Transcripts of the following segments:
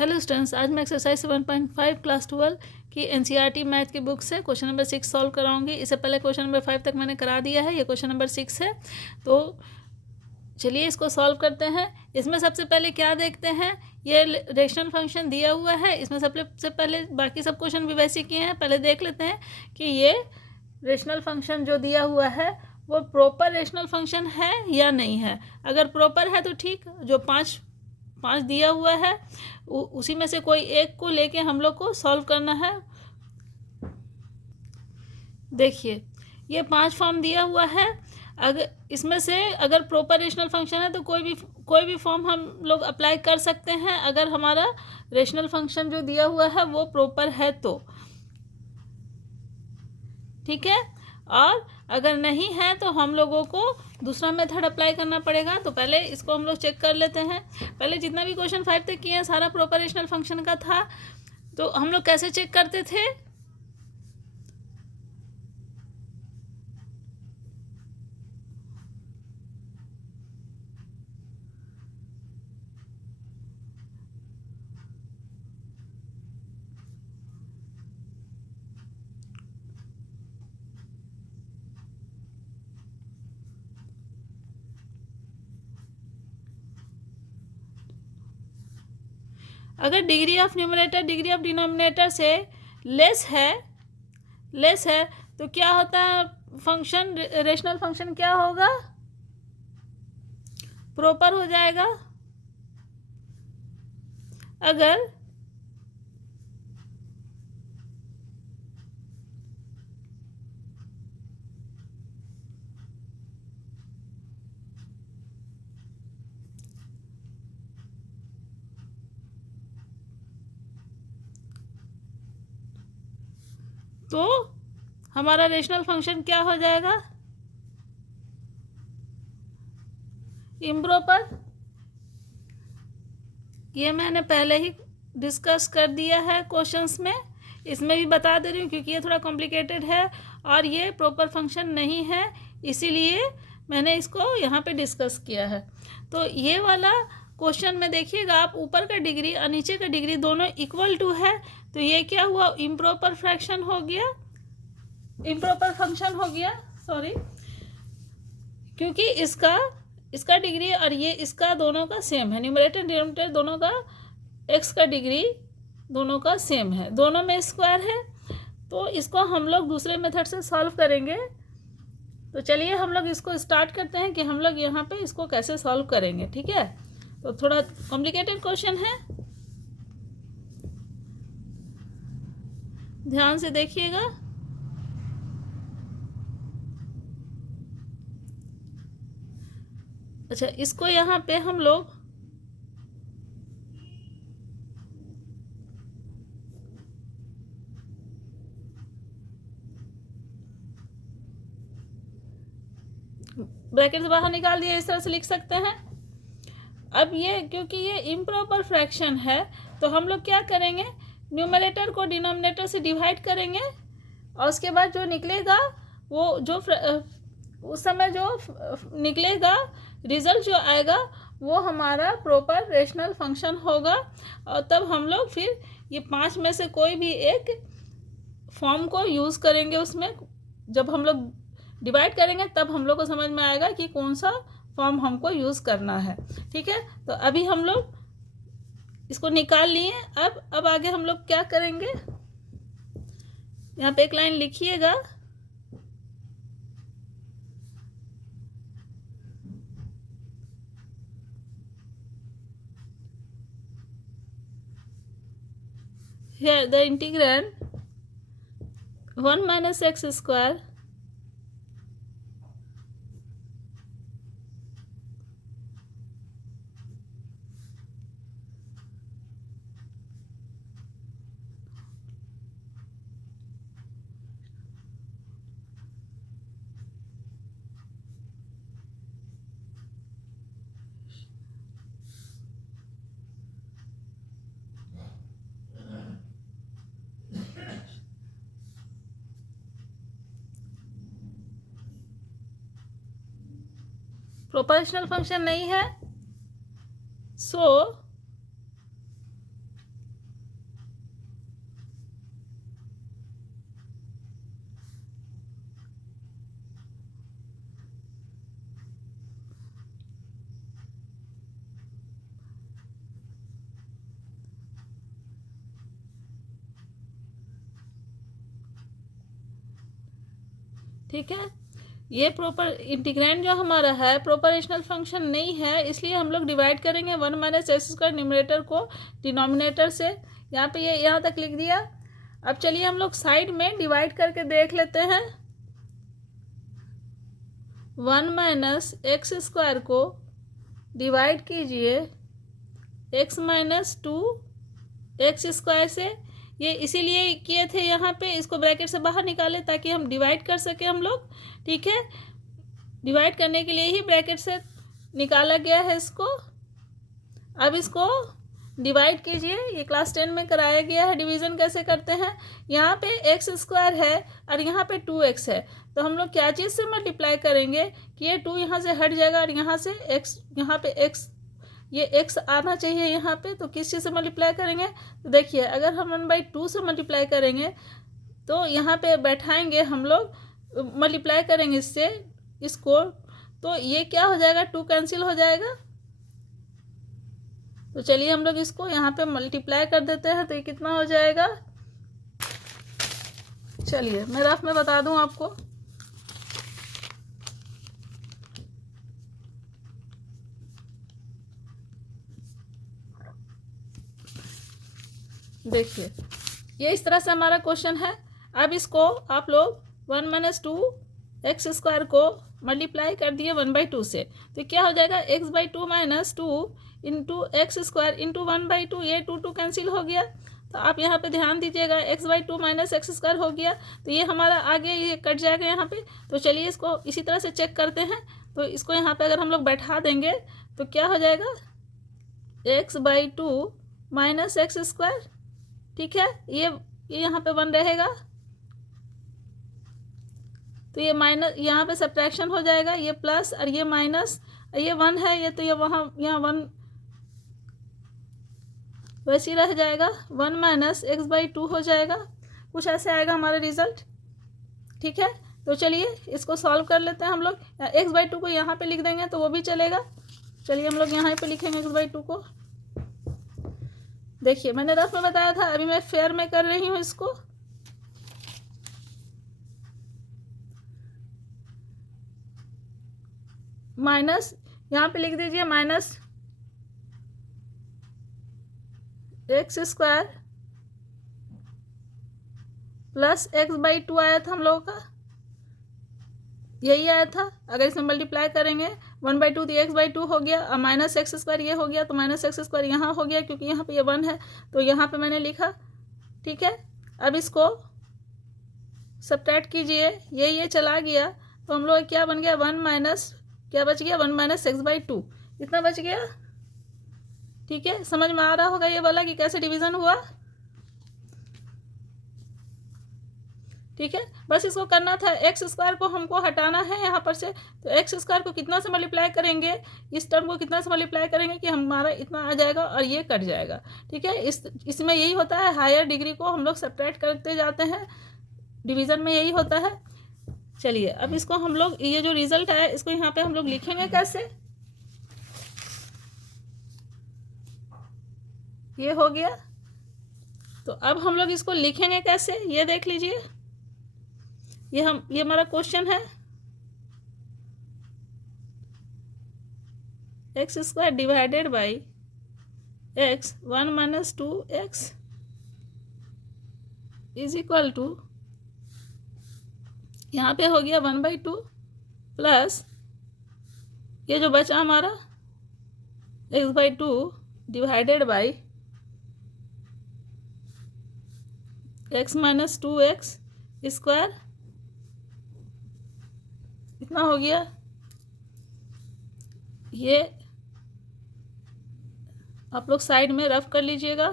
Hello students, आज मैं exercise 7.5 class 12 की एनसीईआरटी मैथ की बुक से क्वेश्चन नंबर 6 सॉल्व कराऊंगी। इससे पहले क्वेश्चन नंबर 5 तक मैंने करा दिया है, ये क्वेश्चन नंबर 6 है। तो चलिए इसको सॉल्व करते हैं। इसमें सबसे पहले क्या देखते हैं, ये रेशनल फंक्शन दिया हुआ है। इसमें सबसे पहले बाकी सब क्वेश्चन भी वैसे किए हैं, पहले देख लेते हैं कि ये रेशनल फंक्शन जो दिया हुआ है वो प्रॉपर रेशनल फंक्शन है या नहीं है। अगर प्रॉपर है तो ठीक, जो पाँच दिया हुआ है उसी में से कोई एक को लेके हम लोग को सॉल्व करना है। देखिए ये 5 फॉर्म दिया हुआ है। अगर इसमें से अगर प्रॉपर रेशनल फंक्शन है तो कोई भी फॉर्म हम लोग अप्लाई कर सकते हैं, अगर हमारा रेशनल फंक्शन जो दिया हुआ है वो प्रॉपर है तो, ठीक है। और अगर नहीं है तो हम लोगों को दूसरा मेथड अप्लाई करना पड़ेगा। तो पहले इसको हम लोग चेक कर लेते हैं। पहले जितना भी क्वेश्चन 5 तक किए हैं सारा प्रॉपर रेशनल फंक्शन का था। तो हम लोग कैसे चेक करते थे, अगर degree of numerator degree of denominator से लेस है तो क्या होता है, फंक्शन रेशनल फंक्शन क्या होगा, प्रॉपर हो जाएगा। अगर तो हमारा रेशनल फंक्शन क्या हो जाएगा, इम्प्रॉपर। ये मैंने पहले ही डिस्कस कर दिया है क्वेश्चंस में, इसमें भी बता दे रही हूँ क्योंकि ये थोड़ा कॉम्प्लिकेटेड है और ये प्रॉपर फंक्शन नहीं है, इसीलिए मैंने इसको यहाँ पे डिस्कस किया है। तो ये वाला क्वेश्चन में देखिएगा आप, ऊपर का डिग्री और नीचे का डिग्री दोनों इक्वल टू है, तो ये क्या हुआ, इम्प्रॉपर फ्रैक्शन हो गया, इम्प्रॉपर फंक्शन हो गया, सॉरी, क्योंकि इसका डिग्री और ये इसका दोनों का सेम है, न्यूमरेटर डिनोमिनेटर दोनों का एक्स का डिग्री दोनों का सेम है, दोनों में स्क्वायर है। तो इसको हम लोग दूसरे मेथड से सॉल्व करेंगे। तो चलिए हम लोग इसको स्टार्ट करते हैं कि हम लोग यहाँ पे इसको कैसे सॉल्व करेंगे, ठीक है। तो थोड़ा कॉम्प्लिकेटेड क्वेश्चन है, ध्यान से देखिएगा। अच्छा, इसको यहाँ पे हम लोग ब्रैकेट से बाहर निकाल दिया, इस तरह से लिख सकते हैं। अब ये क्योंकि ये इम्प्रॉपर फ्रैक्शन है तो हम लोग क्या करेंगे, न्यूमरेटर को डिनोमिनेटर से डिवाइड करेंगे और उसके बाद जो निकलेगा वो जो उस समय जो निकलेगा रिजल्ट जो आएगा वो हमारा प्रॉपर रेशनल फंक्शन होगा। और तब हम लोग फिर ये 5 में से कोई भी एक फॉर्म को यूज़ करेंगे, उसमें जब हम लोग डिवाइड करेंगे तब हम लोग को समझ में आएगा कि कौन सा फॉर्म हमको यूज़ करना है, ठीक है। तो अभी हम लोग इसको निकाल लिए। अब आगे हम लोग क्या करेंगे, यहाँ पे एक लाइन लिखिएगा, here the integrand 1 minus x square proportional function नहीं है, सो ठीक है। ये प्रॉपर इंटीग्रैंड जो हमारा है प्रॉपर रेशनल फंक्शन नहीं है, इसलिए हम लोग डिवाइड करेंगे 1 माइनस एक्स स्क्वायर न्यूमरेटर को डिनोमिनेटर से। यहाँ पे ये यहाँ तक लिख दिया। अब चलिए हम लोग साइड में डिवाइड करके देख लेते हैं। 1 माइनस एक्स स्क्वायर को डिवाइड कीजिए एक्स माइनस 2 एक्स स्क्वायर से। ये इसीलिए किए थे यहाँ पे, इसको ब्रैकेट से बाहर निकाले ताकि हम डिवाइड कर सके हम लोग। ठीक है, डिवाइड करने के लिए ही ब्रैकेट से निकाला गया है इसको। अब इसको डिवाइड कीजिए, ये क्लास 10 में कराया गया है डिवीज़न कैसे करते हैं। यहाँ पे एक्स स्क्वायर है और यहाँ पे 2x है, तो हम लोग क्या चीज़ से मल्टीप्लाई करेंगे कि ये 2 यहाँ से हट जाएगा और यहाँ से x, यहाँ पे x, ये x आना चाहिए यहाँ पे, तो किस चीज़ से मल्टीप्लाई करेंगे। तो देखिए अगर हम 1/2 से मल्टीप्लाई करेंगे तो यहाँ पे बैठाएंगे हम लोग, मल्टीप्लाई करेंगे इससे इसको, तो ये क्या हो जाएगा, 2 कैंसिल हो जाएगा। तो चलिए हम लोग इसको यहाँ पे मल्टीप्लाई कर देते हैं, तो ये कितना हो जाएगा। चलिए मैं रफ में बता दूं आपको। देखिए ये इस तरह से हमारा क्वेश्चन है। अब इसको आप लोग 1 माइनस 2 एक्स स्क्वायर को मल्टीप्लाई कर दिए 1/2 से, तो क्या हो जाएगा x/2 minus 2 into x square into 1/2। ये 2 कैंसिल हो गया, तो आप यहाँ पे ध्यान दीजिएगा x/2 माइनस एक्स स्क्वायर हो गया, तो ये हमारा आगे ये कट जाएगा यहाँ पे। तो चलिए इसको इसी तरह से चेक करते हैं। तो इसको यहाँ पे अगर हम लोग बैठा देंगे तो क्या हो जाएगा x/2 माइनस एक्स स्क्वायर। ठीक है, ये यहाँ पे 1 रहेगा, तो ये माइनस, यहाँ पे सब्ट्रैक्शन हो जाएगा, ये प्लस और ये माइनस, ये 1 है, ये तो ये वहाँ यहाँ 1 वैसे ही रह जाएगा। 1 माइनस x/2 हो जाएगा, कुछ ऐसे आएगा हमारा रिजल्ट। ठीक है, तो चलिए इसको सॉल्व कर लेते हैं हम लोग। x/2 को यहाँ पे लिख देंगे तो वो भी चलेगा। चलिए हम लोग यहाँ पे लिखेंगे x/2 को। देखिए मैंने रफ में बताया था, अभी मैं फेयर में कर रही हूँ इसको। माइनस यहाँ पे लिख दीजिए minus x square plus x/2 आया था हम लोगों का, यही आया था। अगर इसमें मल्टीप्लाई करेंगे 1/2 तो x/2 हो गया, और माइनस एक्स स्क्वायर ये हो गया, तो माइनस एक्स स्क्वायर यहाँ हो गया क्योंकि यहाँ पे ये 1 है, तो यहाँ पे मैंने लिखा। ठीक है, अब इसको सब्ट्रैक्ट कीजिए, ये चला गया, तो हम लोग क्या बन गया 1 माइनस, क्या बच गया 1 माइनस x/2, इतना बच गया। ठीक है, समझ में आ रहा होगा ये वाला कि कैसे डिवीज़न हुआ। ठीक है, बस इसको करना था। एक्स स्क्वायर को हमको हटाना है यहाँ पर से, तो एक्स स्क्वायर को कितना से मल्टीप्लाई करेंगे, इस टर्म को कितना से मल्टीप्लाई करेंगे कि हमारा इतना आ जाएगा और ये कट जाएगा। ठीक है, इसमें यही होता है, हायर डिग्री को हम लोग सब्ट्रैक्ट करते जाते हैं, डिवीज़न में यही होता है। चलिए अब इसको हम लोग, ये जो रिजल्ट है इसको यहाँ पे हम लोग लिखेंगे कैसे। ये हो गया, तो अब हम लोग इसको लिखेंगे कैसे ये देख लीजिए। ये हमारा क्वेश्चन है, X square divided by X 1 minus 2x is equal to, यहाँ पे हो गया 1/2 प्लस ये जो बचा हमारा x/2 divided by x minus 2x square, इतना हो गया। ये आप लोग साइड में रफ कर लीजिएगा,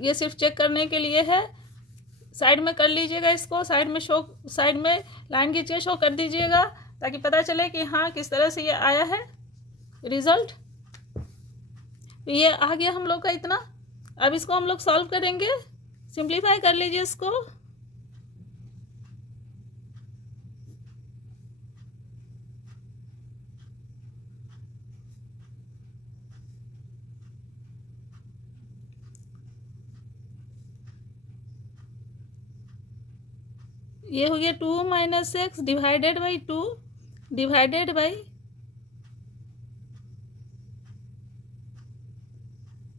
ये सिर्फ चेक करने के लिए है, साइड में कर लीजिएगा इसको, साइड में लाइन खींच के शो कर दीजिएगा ताकि पता चले कि हाँ किस तरह से ये आया है रिजल्ट। ये आ गया हम लोग का इतना। अब इसको हम लोग सॉल्व करेंगे, सिंप्लीफाई कर लीजिए इसको। ये हो गया 2 minus x divided by 2 divided by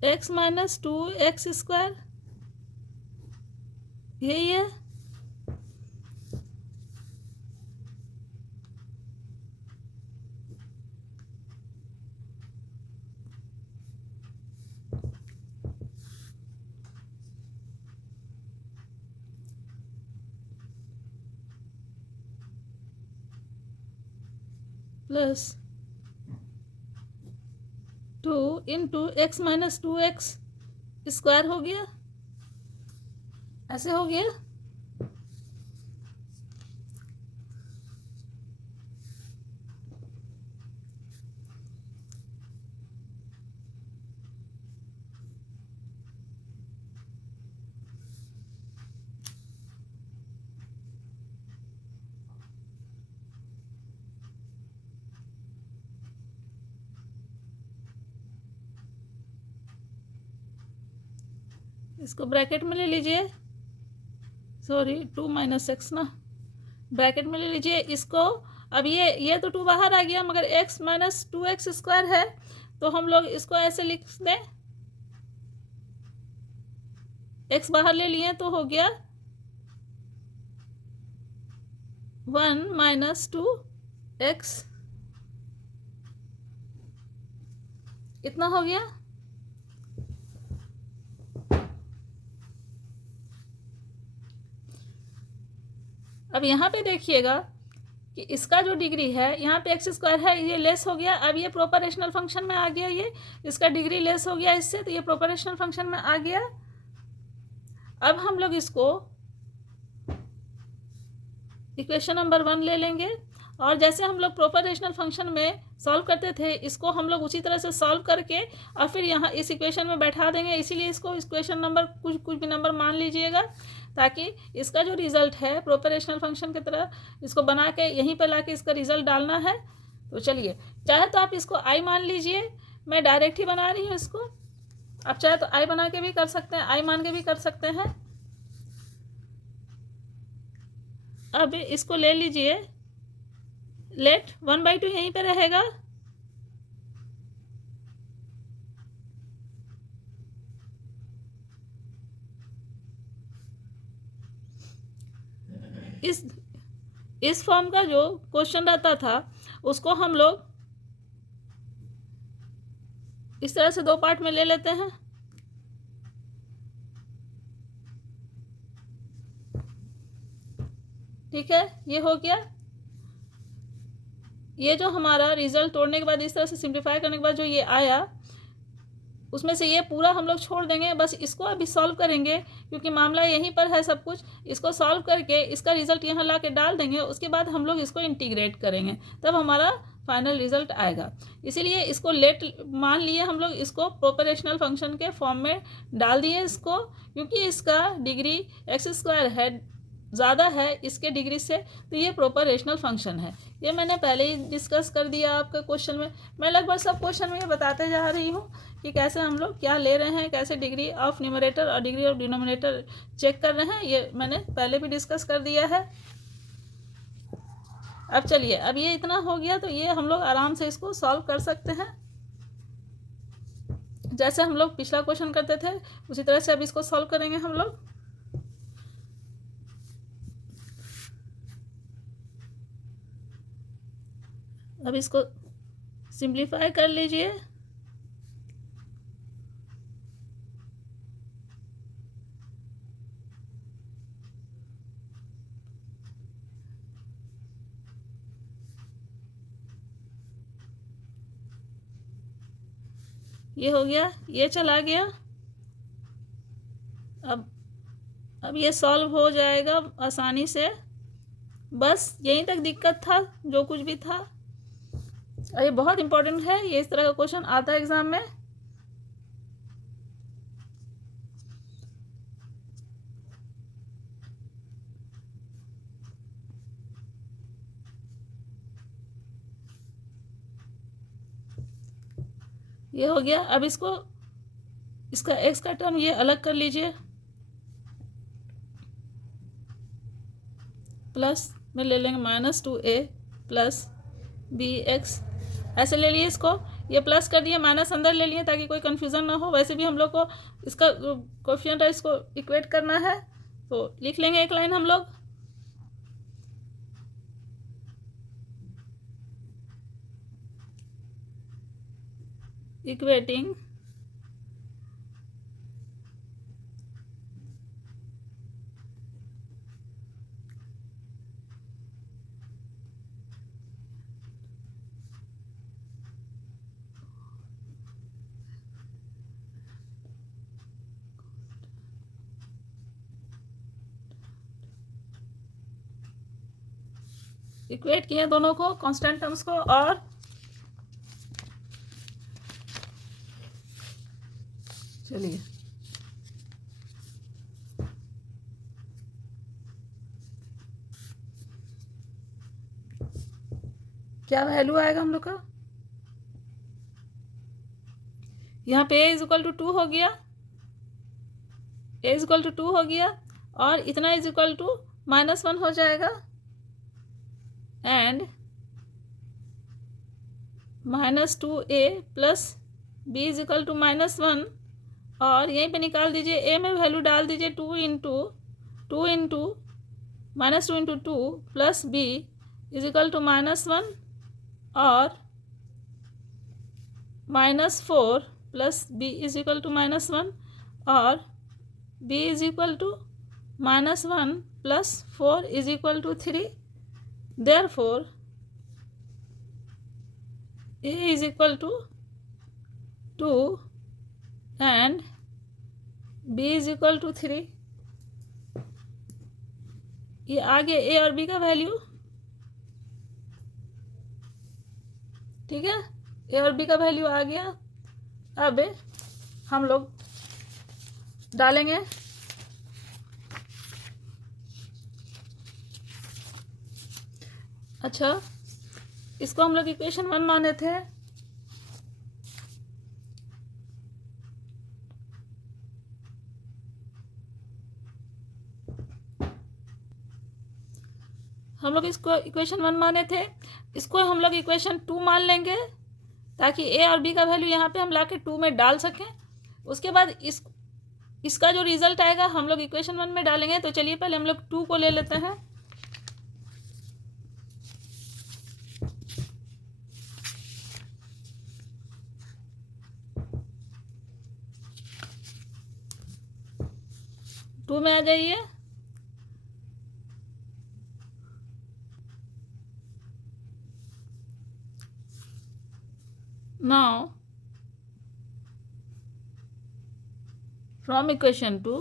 x minus 2x², यही है। Plus 2 into x minus 2x² हो गया, ऐसे हो गया। इसको ब्रैकेट में ले लीजिए, सॉरी 2 माइनस एक्स ना, ब्रैकेट में ले लीजिए इसको। अब ये तो 2 बाहर आ गया, मगर x माइनस 2x² है, तो हम लोग इसको ऐसे लिख दें, x बाहर ले लिए तो हो गया 1 माइनस 2x, इतना हो गया। अब यहाँ पे देखिएगा कि इसका जो डिग्री है, यहाँ पे x² है, ये लेस हो गया। अब ये प्रॉपर रेशनल फंक्शन में आ गया, ये इसका डिग्री लेस हो गया इससे, तो ये प्रॉपर रेशनल फंक्शन में आ गया। अब हम लोग इसको इक्वेशन नंबर 1 ले लेंगे, और जैसे हम लोग प्रॉपर रेशनल फंक्शन में सॉल्व करते थे, इसको हम लोग उसी तरह से सॉल्व करके और फिर यहाँ इस इक्वेशन में बैठा देंगे। इसीलिए इसको इक्वेशन नंबर कुछ भी नंबर मान लीजिएगा, ताकि इसका जो रिज़ल्ट है प्रॉपर रेशनल फंक्शन की तरह इसको बना के यहीं पर ला के इसका रिज़ल्ट डालना है। तो चलिए, चाहे तो आप इसको आई मान लीजिए, मैं डायरेक्ट ही बना रही हूँ इसको। आप चाहे तो आई बना के भी कर सकते हैं, आई मान के भी कर सकते हैं। अब इसको ले लीजिए, लेट 1/2 यहीं पे रहेगा, इस फॉर्म का जो क्वेश्चन रहता था उसको हम लोग इस तरह से 2 पार्ट में ले लेते हैं। ठीक है, ये हो गया। ये जो हमारा रिजल्ट तोड़ने के बाद इस तरह से सिंप्लीफाई करने के बाद जो ये आया, उसमें से ये पूरा हम लोग छोड़ देंगे, बस इसको अभी सॉल्व करेंगे, क्योंकि मामला यहीं पर है सब कुछ। इसको सॉल्व करके इसका रिजल्ट यहाँ ला के डाल देंगे, उसके बाद हम लोग इसको इंटीग्रेट करेंगे, तब हमारा फाइनल रिजल्ट आएगा। इसीलिए इसको लेट मान लिए हम लोग, इसको प्रोपोर्शनल फंक्शन के फॉर्म में डाल दिए इसको, क्योंकि इसका डिग्री x² है, ज़्यादा है इसके डिग्री से, तो ये प्रॉपर रेशनल फंक्शन है। ये मैंने पहले ही डिस्कस कर दिया आपके क्वेश्चन में। मैं लगभग सब क्वेश्चन में ये बताते जा रही हूँ कि कैसे हम लोग क्या ले रहे हैं, कैसे डिग्री ऑफ न्यूमरेटर और डिग्री ऑफ डिनोमिनेटर चेक कर रहे हैं, ये मैंने पहले भी डिस्कस कर दिया है। अब चलिए, अब ये इतना हो गया, तो ये हम लोग आराम से इसको सॉल्व कर सकते हैं। जैसे हम लोग पिछला क्वेश्चन करते थे उसी तरह से अब इसको सॉल्व करेंगे हम लोग। अब इसको सिंप्लीफाई कर लीजिए। ये हो गया, ये चला गया। अब ये सॉल्व हो जाएगा आसानी से। बस यहीं तक दिक्कत था, जो कुछ भी था। ये बहुत इंपॉर्टेंट है, ये इस तरह का क्वेश्चन आता है एग्जाम में। ये हो गया। अब इसको, इसका x का टर्म ये अलग कर लीजिए। प्लस में ले लेंगे -2a प्लस bx, ऐसे ले लिए इसको। ये प्लस कर दिए, माइनस अंदर ले लिए ताकि कोई कन्फ्यूज़न ना हो। वैसे भी हम लोग को इसका कोफिशिएंट है, इसको इक्वेट करना है, तो लिख लेंगे एक लाइन हम लोग। इक्वेटिंग इक्वेट किए दोनों को, कांस्टेंट टर्म्स को, और चलिए क्या वैल्यू आएगा हम लोग का, यहाँ पे a = 2 हो गया, a = 2 हो गया, और इतना = -1 हो जाएगा, एंड -2a प्लस b = -1, और यहीं पे निकाल दीजिए, a में वैल्यू डाल दीजिए 2 इंटू -2 × 2 प्लस b = -1, और -4 प्लस b = -1, और b = -1 plus 4 = 3। Therefore a = 2 and b = 3। ये आ गया a और b का वैल्यू, ठीक है, a और b का वैल्यू आ गया। अब हम लोग डालेंगे अच्छा, इसको हम लोग इक्वेशन 1 माने थे, हम लोग इसको इक्वेशन 1 माने थे, इसको हम लोग इक्वेशन 2 मान लेंगे ताकि a और b का वैल्यू यहाँ पे हम लाके 2 में डाल सकें। उसके बाद इसका जो रिजल्ट आएगा हम लोग इक्वेशन 1 में डालेंगे। तो चलिए पहले हम लोग 2 को ले लेते हैं। टू में आ जाइए। Now from equation 2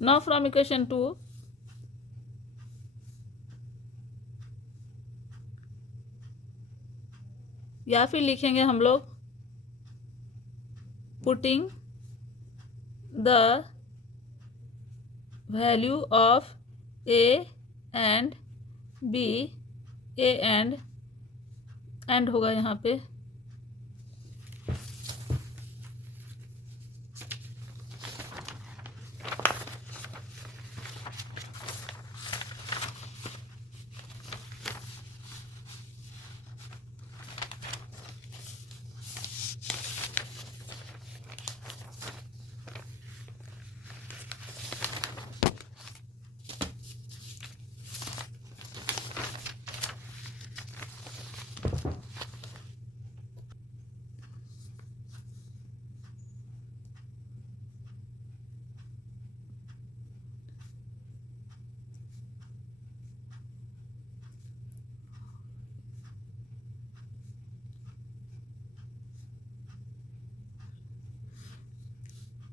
now from equation 2 या फिर लिखेंगे हम लोग putting the value of a and b, a and होगा यहाँ पे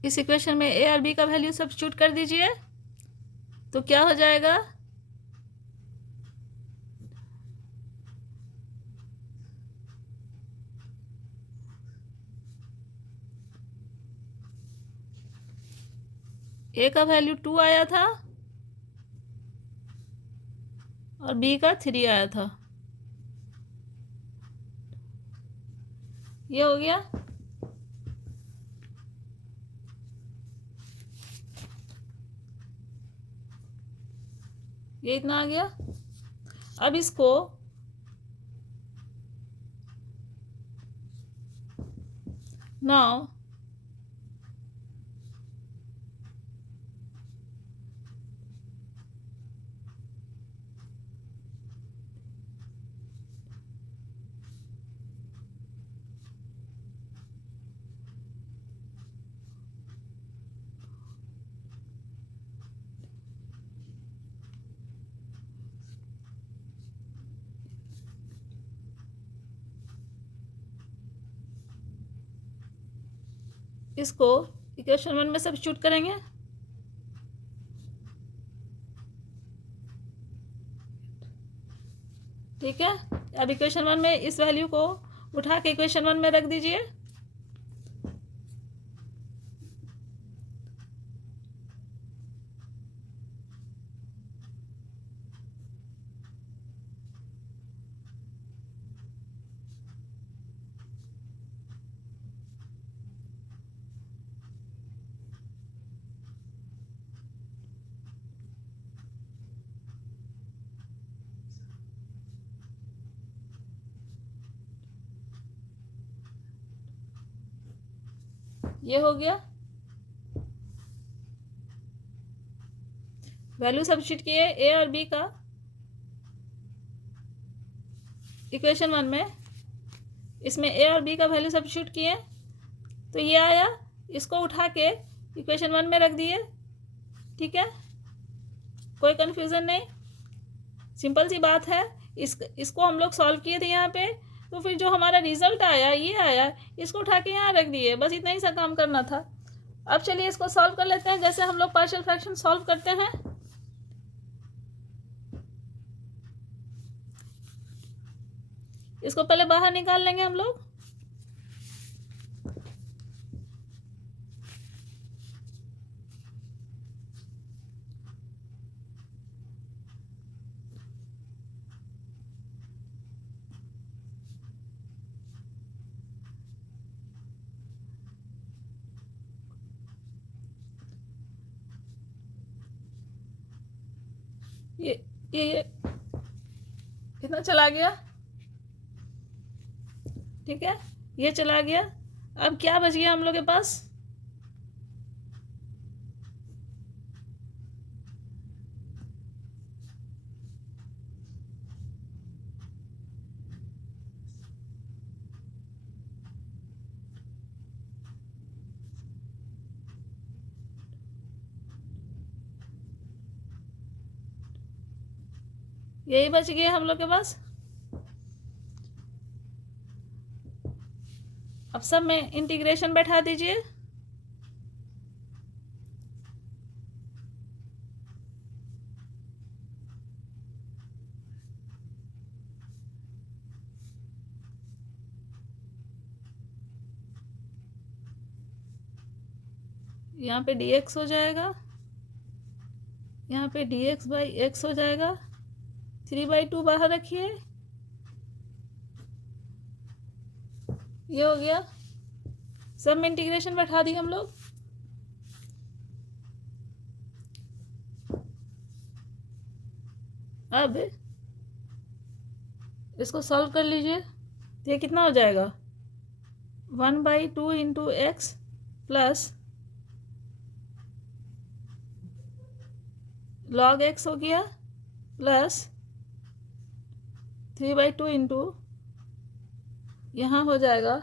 इस इक्वेशन में a और b का वैल्यू सब्स्टिट्यूट कर दीजिए। तो क्या हो जाएगा, a का वैल्यू 2 आया था और b का 3 आया था। ये हो गया। ये इतना आ गया। अब इसको नाउ इसको इक्वेशन 1 में सब्स्टिट्यूट करेंगे। ठीक है, अब इक्वेशन 1 में इस वैल्यू को उठा के इक्वेशन 1 में रख दीजिए। ये हो गया, वैल्यू सब्स्टिट्यूट किए ए और बी का इक्वेशन 1 में, इसमें ए और बी का वैल्यू सब्स्टिट्यूट किए तो ये आया। इसको उठा के इक्वेशन 1 में रख दिए। ठीक है, कोई कन्फ्यूज़न नहीं, सिंपल सी बात है। इसको हम लोग सॉल्व किए थे यहाँ पे, तो फिर जो हमारा रिजल्ट आया ये आया, इसको उठा के यहाँ रख दिए, बस इतना ही सा काम करना था। अब चलिए इसको सॉल्व कर लेते हैं जैसे हम लोग पार्शियल फ्रैक्शन सॉल्व करते हैं। इसको पहले बाहर निकाल लेंगे हम लोग। ये कितना चला गया। ठीक है, ये चला गया। अब क्या बच गया हम लोग के पास, यही बच गया हम लोग के पास। अब सब में इंटीग्रेशन बैठा दीजिए। यहाँ पे dx हो जाएगा, यहाँ पे dx बाई एक्स हो जाएगा। 3/2 बाहर रखिए, ये हो गया। सब में इंटीग्रेशन बैठा दी हम लोग। अब इसको सॉल्व कर लीजिए, तो ये कितना हो जाएगा, 1/2 into x plus log x हो गया प्लस 3/2 इंटू यहाँ हो जाएगा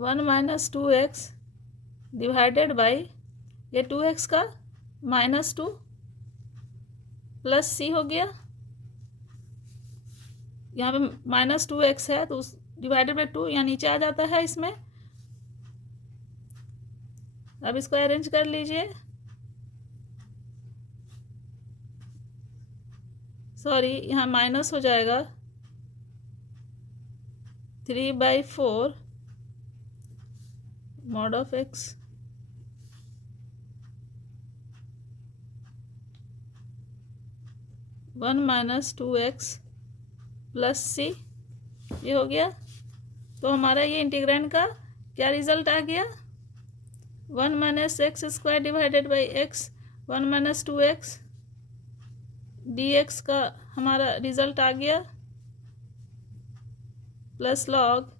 1 माइनस 2x डिवाइडेड बाई ये 2x का -2 प्लस c हो गया। यहाँ पे -2x है तो डिवाइडेड बाई 2 यहाँ नीचे आ जाता है इसमें। अब इसको अरेंज कर लीजिए, सॉरी यहाँ माइनस हो जाएगा 3/4 mod of x one minus 2x plus c, ये हो गया। तो हमारा ये इंटीग्रैंड का क्या रिजल्ट आ गया, 1 minus x square divided by X 1 minus 2x dx का हमारा रिजल्ट आ गया, plus log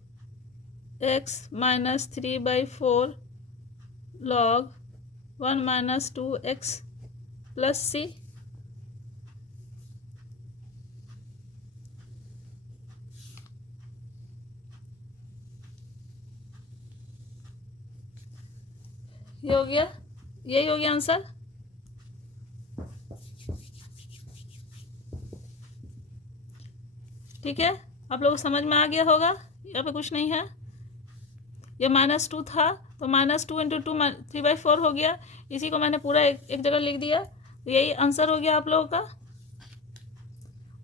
x minus 3/4 log 1 minus 2x plus c। ये हो गया, यही हो गया आंसर। ठीक है, आप लोगों को समझ में आ गया होगा, यहाँ पे कुछ नहीं है। ये -2 था तो -2 × 2 3/4 हो गया। इसी को मैंने पूरा एक जगह लिख दिया, तो यही आंसर हो गया आप लोगों का।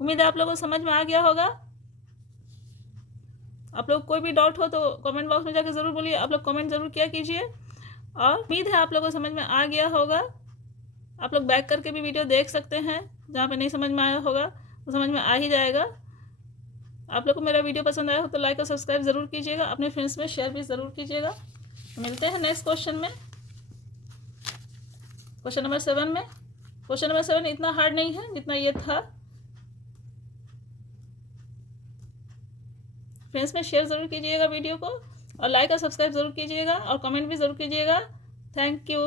उम्मीद है आप लोगों को समझ में आ गया होगा। आप लोग कोई भी डाउट हो तो कमेंट बॉक्स में जाकर ज़रूर बोलिए, आप लोग कमेंट ज़रूर किया कीजिए। और उम्मीद है आप लोगों को समझ में आ गया होगा। आप लोग बैक करके भी वीडियो देख सकते हैं, जहाँ पे नहीं समझ में आया होगा तो समझ में आ ही जाएगा। आप लोग को मेरा वीडियो पसंद आया हो तो लाइक और सब्सक्राइब ज़रूर कीजिएगा, अपने फ्रेंड्स में शेयर भी ज़रूर कीजिएगा। मिलते हैं नेक्स्ट क्वेश्चन में, क्वेश्चन नंबर 7 में। क्वेश्चन नंबर 7 इतना हार्ड नहीं है जितना ये था। फ्रेंड्स में शेयर ज़रूर कीजिएगा वीडियो को, और लाइक और सब्सक्राइब ज़रूर कीजिएगा, और कमेंट भी ज़रूर कीजिएगा। Thank you.